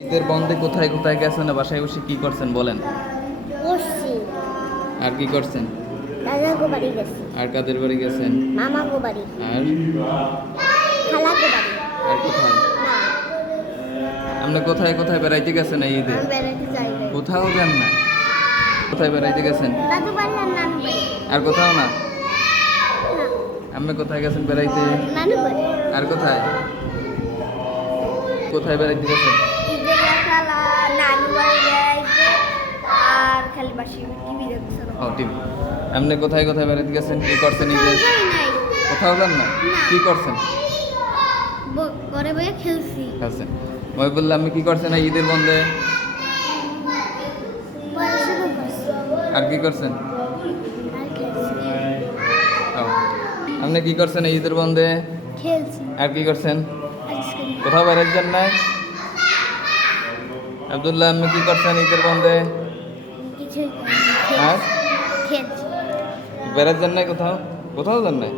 ঈদের বন্ধে কোথায় কোথায় গেছেন, বাসায় বসে কি করছেন বলেন? বসছি। আর কি করছেন? দাদাগো বাড়ি গেছি, আর কাদের বাড়ি গেছেন? মামাগো বাড়ি, আর খালাগো বাড়ি। আর কোথায়? না, আপনি কোথায় কোথায় বেড়াইতে গেছেন এই ঈদে? আমি বেড়াতে চাই না। কোথাও যান না? কোথায় বেড়াইতে গেছেন? দাদু বাড়ি আর নানু বাড়ি। আর কোথাও না? না, আপনি কোথায় গেছেন বেড়াইতে? নানু বাড়ি। আর কোথায় কোথায় বেড়াইতে গেছেন? ঈদের খালা নানু বাড়ি বেড়াইতে আর খালি বাসি টিভি দেখছে। ও টিভি। আপনি কোথায় কোথায় বেড়াইতে গেছেন, কি করছেন ঈদে? নাই, কোথাও যান না? কি করছেন? ঘরে বসে খেলছি। আছেন। ওই বললাম আমি কি করছেন এই ঈদের বন্ধে? পড়াশোনা করছি আর কি করছেন? আর খেলছি। ও। আপনি কি করছেন এই ঈদের বন্ধে? খেলছি আর কি করছেন? আজকে কোথাও বেড়াচ্ছেন না? আব্দুল্লাহ, আপনি কি করছেন ঈদের বন্ধে? কিছুই আর খেলছি। বেড়াচ্ছেন না কোথাও? কোথাও যান নাই?